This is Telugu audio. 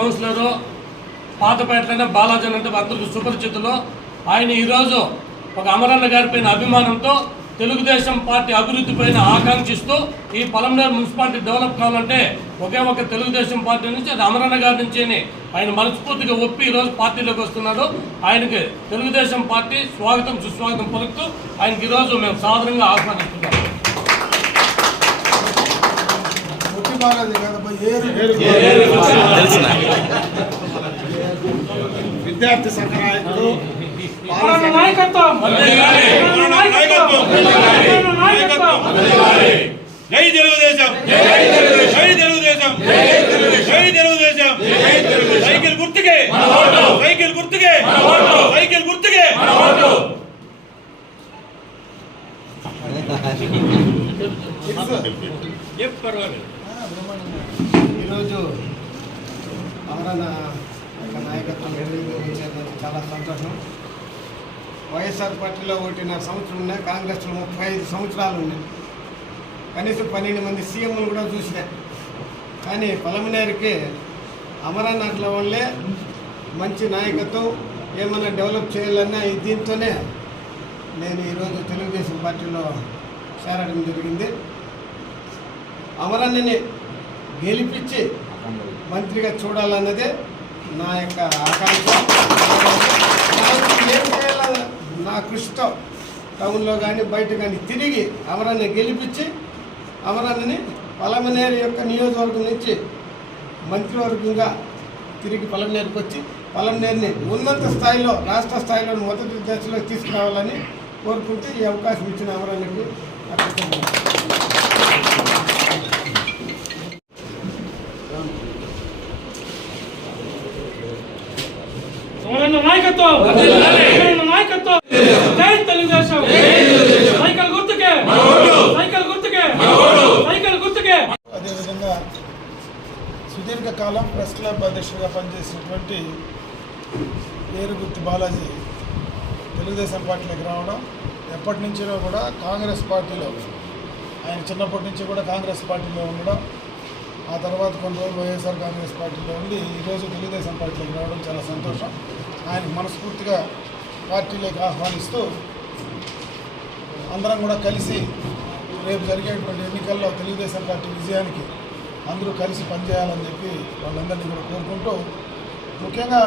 కౌన్సిలరు పాతపేటలోనే బాలాజీ అంటే అందరికీ సుపరిచితులు. ఆయన ఈరోజు ఒక అమరన్న గారిపైన అభిమానంతో తెలుగుదేశం పార్టీ అభివృద్ధి పైన ఆకాంక్షిస్తూ ఈ పలంనేరు మున్సిపాలిటీ డెవలప్ కావాలంటే ఒకే ఒక తెలుగుదేశం పార్టీ నుంచి అది అమరన్న గారి నుంచి అని ఆయన మనస్ఫూర్తిగా ఒప్పి ఈరోజు పార్టీలోకి వస్తున్నాడు. ఆయనకి తెలుగుదేశం పార్టీ స్వాగతం సుస్వాగతం పలుకుతూ ఆయనకి ఈరోజు మేము సాధారణంగా ఆహ్వానిస్తున్నాం. ఒట్టి బాలాజీ కాదబ్బా, ఏరు. విద్యార్థి సంఘ నాయకుడు మన నాయకత్వం మన నాయకత్వం మన నాయకత్వం జై తెలుగుదేశం జై తెలుగుదేశం జై తెలుగుదేశం సైకిల్ గుర్తుకే సైకిల్ గుర్తుకే సైకిల్ గుర్తుకే ఈరోజు అమరణ యొక్క నాయకత్వం నిర్వహించేందుకు చాలా సంతోషం. వైఎస్ఆర్ పార్టీలో ఒకటిన్నర సంవత్సరం ఉన్నాయి కాంగ్రెస్లో ముప్పై ఐదు సంవత్సరాలు ఉన్నాయి. కనీసం పన్నెండు మంది సీఎంలు కూడా చూసినా. కానీ పొలమనేరుకి అమరనాథ్ల వల్లే మంచి నాయకత్వం ఏమైనా డెవలప్ చేయాలన్నా దీంతోనే నేను ఈరోజు తెలుగుదేశం పార్టీలో చేరడం జరిగింది. అమరన్నని గెలిపించి మంత్రిగా చూడాలన్నదే నా యొక్క ఆకాంక్ష. ఏం నా కృషితో టౌన్లో కానీ బయట కానీ తిరిగి అమరాన్ని గెలిపించి అమరాన్ని పలమనేరు యొక్క నియోజకవర్గం నుంచి మంత్రివర్గంగా తిరిగి పలమనేరుకి వచ్చి పలమనేరుని ఉన్నత స్థాయిలో రాష్ట్ర స్థాయిలో మొదటి దశలో తీసుకురావాలని కోరుకుంటూ ఈ అవకాశం ఇచ్చిన అమరానికి మన నాయకత్వం? నాయకత్వం? జై తెలుగుదేశం. సైకిల్ గుర్తుకే. సైకిల్ గుర్తుకే. సైకిల్ గుర్తుకే. అదేవిధంగా సుదీర్ఘకాలం ప్రెస్ క్లబ్ అధ్యక్షుడిగా పనిచేసినటువంటి ఏరుగుర్తి బాలాజీ తెలుగుదేశం పార్టీలోకి రావడం ఎప్పటి నుంచో కూడా కాంగ్రెస్ పార్టీలో ఆయన చిన్నప్పటి నుంచి కూడా కాంగ్రెస్ పార్టీలో ఉండడం ఆ తర్వాత కొన్ని రోజులు వైఎస్ఆర్ కాంగ్రెస్ పార్టీలో ఉండి ఈరోజు తెలుగుదేశం పార్టీలోకి రావడం చాలా సంతోషం. ఆయన మనస్ఫూర్తిగా పార్టీలోకి ఆహ్వానిస్తూ అందరం కూడా కలిసి రేపు జరిగేటువంటి ఎన్నికల్లో తెలుగుదేశం పార్టీ విజయానికి అందరూ కలిసి పనిచేయాలని చెప్పి వాళ్ళందరినీ కూడా కోరుకుంటూ ముఖ్యంగా